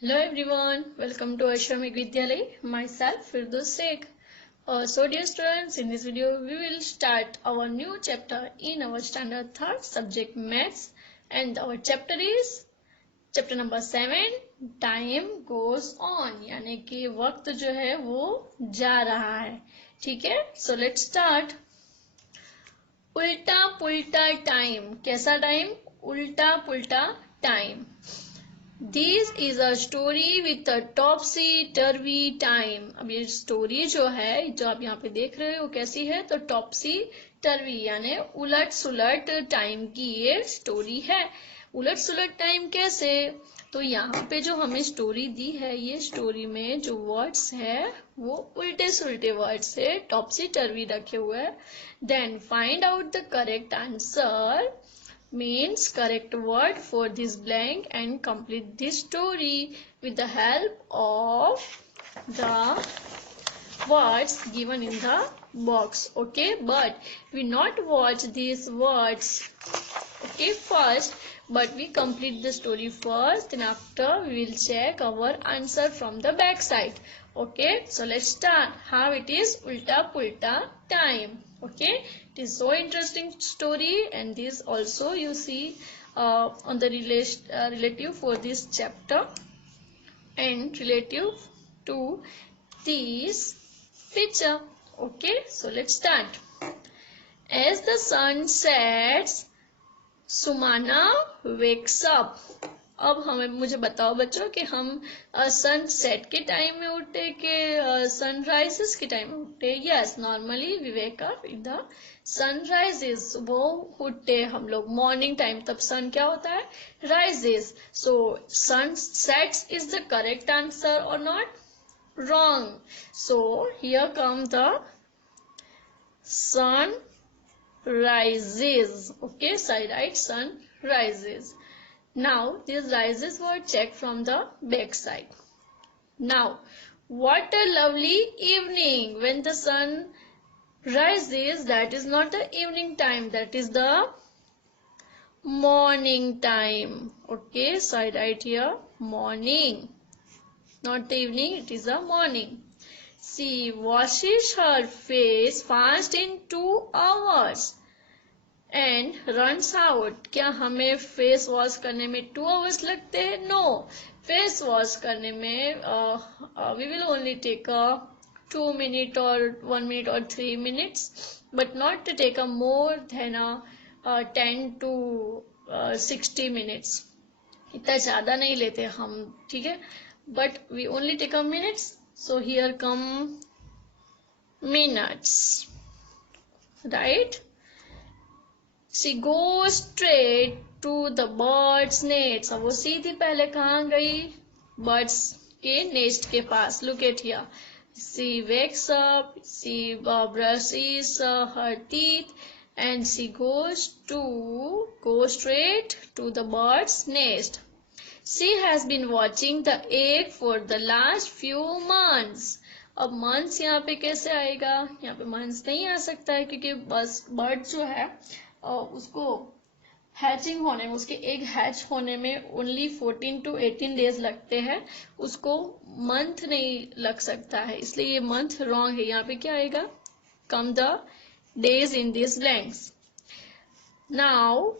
Hello everyone, welcome to Ashramik Vidyalay. Myself Firdaus Sheikh. So dear students, in this video we will start our new chapter in our standard third subject maths, and our chapter is chapter number 7. Time goes on, यानी कि वक्त जो है वो जा रहा है. ठीक है, so let's start. उल्टा पुल्टा टाइम. कैसा टाइम? उल्टा पुल्टा time. This is a story with a टॉपसी टर्वी time. अब ये स्टोरी जो है, जो आप यहाँ पे देख रहे हो, वो कैसी है? तो टॉपसी टर्वी यानी उलट सुलट टाइम की ये स्टोरी है. उलट सुलट टाइम कैसे? तो यहाँ पे जो हमें स्टोरी दी है, ये स्टोरी में जो वर्ड्स है वो उल्टे सुलटे वर्ड्स है, टॉपसी टर्वी रखे हुए हैं. Then find out the correct answer means correct word for this blank and complete this story with the help of the words given in the box. Okay, but we not watch these words okay first, but we complete the story first, then after we will check our answer from the back side. Okay, so let's start. How it is ulta pulta time. Okay, it is so interesting story, and this also you see on the relative for this chapter and relative to this picture. Okay, so let's start. As the sun sets, Sumana wakes up. अब मुझे बताओ बच्चों कि हम sunset के time में उठते कि सनराइजेस के टाइम में उठते? Yes, normally we wake up in the sunrises. सुबह उठते हम लोग मॉर्निंग टाइम, तब सन क्या होता है? Rises. So sun sets is the correct answer और not? Wrong. So here come the sun rises. Okay, so I write sun rises. Now these rises were checked from the back side. Now what a lovely evening. When the sun rises, that is not the evening time, that is the morning time. Okay, so I write here morning, not the evening, it is the morning. She washes her face fast in 2 hours and runs out. क्या हमें face wash करने में 2 hours लगते हैं? No. Face wash करने में we will only take a 2 minutes or 1 minute or 3 minutes, but not to take a more than a 10 to 60 minutes. इतना ज़्यादा नहीं लेते हम, ठीक है? But we only take a minutes. So here come minutes, right? She goes straight to the bird's nest. अब वो सीधी पहले कहाँ गई? बर्ड्स के नेस्ट के पास. Look at here. She wakes up, she brushes her teeth, and she go straight to the bird's nest. She has been watching the egg for the last few months. अब months यहाँ पे कैसे आएगा? यहाँ पे months नहीं आ सकता है, क्योंकि बस बर्ड जो है उसको हैचिंग होने में, उसके एग हैच होने में ओनली 14 to 18 डेज लगते हैं. उसको मंथ नहीं लग सकता है, इसलिए ये मंथ रॉन्ग है. यहाँ पे क्या आएगा? Come the days in this blanks. Now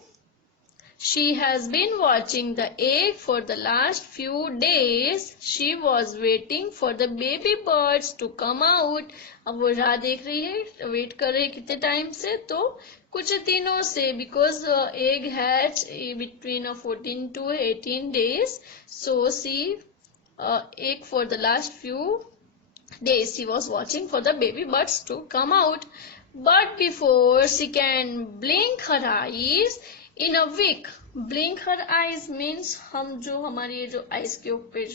she has been watching the egg for the last few days. She was waiting for the baby birds to come out. अब वो राह देख रही है, वेट कर रही है. कितने टाइम से? तो कुछ दिनों से, because egg hatch between 14 to 18 days. So she egg for the last few days she was watching for the baby birds to come out. But before she can blink her eyes in a week. Blink her eyes means हम जो हमारी जो eyes के ऊपर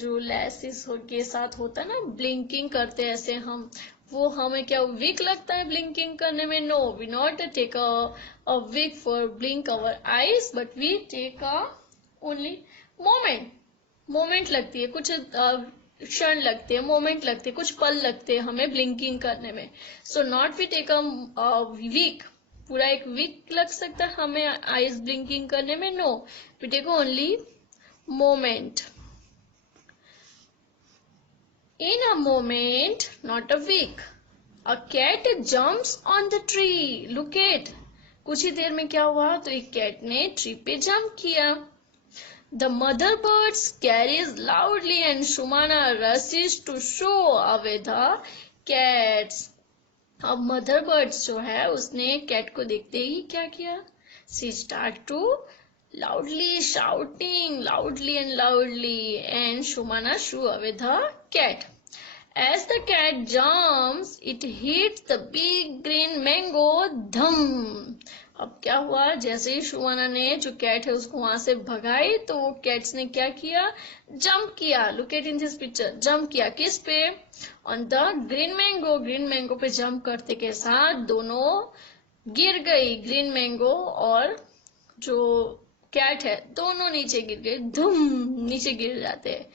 जो लैसेस के साथ होता है ना, ब्लिंकिंग करते हैं ऐसे हम, वो हमें क्या वीक लगता है ब्लिंकिंग करने में? No, we not take a week for blink our eyes, but we take a only moment लगती है, कुछ क्षण लगते हैं, मोमेंट लगते हैं, कुछ पल लगते हैं हमें ब्लिंकिंग करने में. So not we take a week, पूरा एक वीक लग सकता है हमें आईज ब्लिंकिंग करने में. No, we take only moment. In a moment, not a week, a cat jumps on the tree. Look it. कुछ ही देर में क्या हुआ, तो एक कैट ने ट्री पे जंप किया. The mother bird screeches loudly and Shumana rushes to show away the cats. अब मदर बर्ड्स जो है उसने कैट को देखते ही क्या किया, she start to loudly shouting loudly and Shumana shoo away the cat. As the cat jumps, it hits the big green mango. धम. अब क्या हुआ, जैसे ही शुमाना ने जो कैट है उसको वहां से भगाई, तो वो कैट्स ने क्या किया, जंप किया. Look at in this picture. Jump किया किस पे, on the green mango. Green mango पे जंप करते के साथ दोनों गिर गई. ग्रीन मैंगो और जो कैट है दोनों नीचे गिर गए. धूम, नीचे गिर जाते हैं.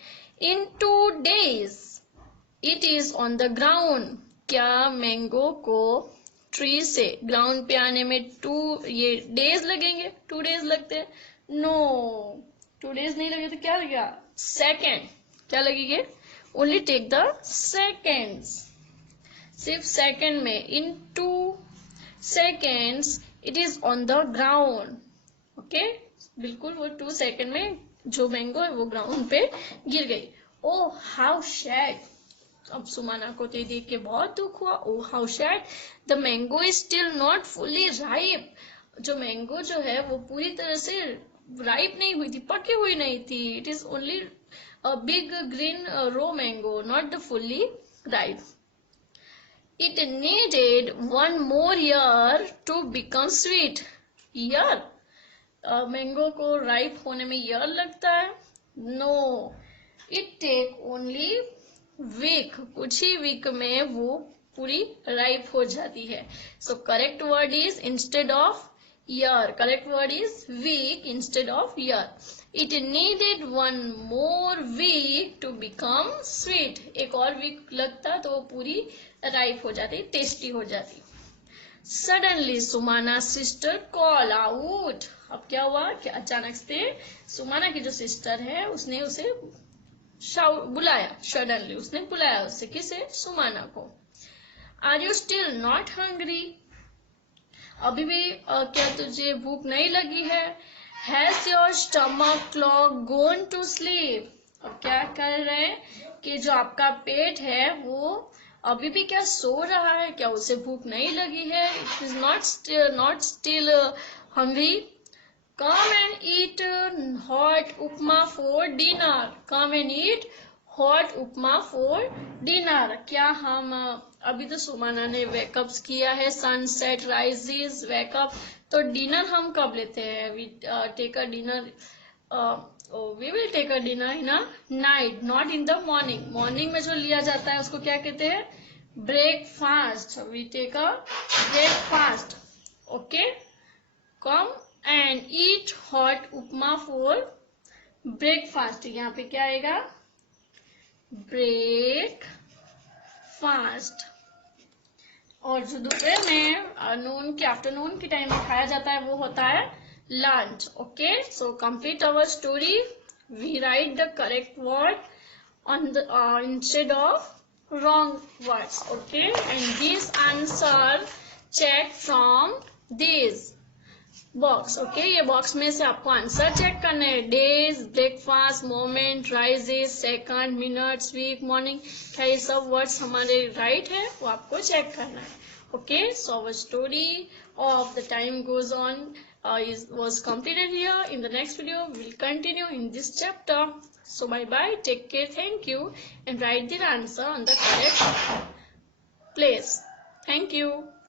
इन 2 days it is on the ground. क्या मैंगो को ट्री से ग्राउंड पे आने में 2 ये डेज लगेंगे, 2 days लगते हैं? नो, 2 days नहीं लगे तो क्या लगेगा, सेकेंड. क्या लगेंगे, ओनली टेक द सेकेंड्स, सिर्फ सेकेंड में. इन 2 seconds it is on the ground. Okay, बिल्कुल वो 2 seconds में जो मैंगो है वो ग्राउंड पे गिर गई. Oh how sad. अब सुमाना को तो देख के बहुत दुख हुआ. Oh how sad, the mango is still not fully ripe. जो मैंगो जो है वो पूरी तरह से राइप नहीं हुई थी, पकी हुई नहीं थी. It is only a big green raw mango, not the fully ripe. It needed 1 more year to become sweet. Year, mango को राइप होने में ईयर लगता है? No, it take only week. कुछ ही वीक में वो पूरी राइप हो जाती है. So correct word is instead of year, correct word is week instead of year. It needed 1 more week to become sweet. एक और वीक लगता तो वो पूरी राइप हो जाती, टेस्टी हो जाती. Suddenly Sumana sister call out. अब क्या हुआ कि अचानक से सुमाना की जो सिस्टर है उसने उसे बुलाया. सडनली उसने बुलाया उससे, किसे, सुमाना को. Are you still not hungry. अभी भी क्या तुझे भूख नहीं लगी है. Has your stomach clock gone to sleep. अब क्या कर रहे हैं कि जो आपका पेट है वो अभी भी क्या सो रहा है, क्या उसे भूख नहीं लगी है. It is not still hungry. Come and eat hot upma for dinner. Come and eat hot upma for dinner. क्या हम अभी तो सुमाना ने वेकअप किया है, सनसेट राइजेस वेकअप, तो डिनर हम कब लेते हैं. We take a dinner, we will take a dinner in a night, not in the morning. Morning में जो लिया जाता है उसको क्या कहते हैं, breakfast. We take a breakfast. Okay, come and eat hot upma for breakfast. यहाँ पे क्या आएगा, breakfast. और जो दोपहर में नून के आफ्टरनून के टाइम में खाया जाता है वो होता है lunch. Okay, so complete our story. We write the correct word on the instead of wrong words. Okay, and this answer check from this box. Okay, ये बॉक्स में से आपको आंसर चेक करना है. Days, breakfast, moment, rises, second, minutes, week, morning. क्या ये सब words हमारे राइट है, वो आपको चेक करना है. Okay, so our story of the time goes on was completed here. In the next video we will continue in this chapter. So bye bye, take care, thank you, and write the answer on the correct place. Thank you.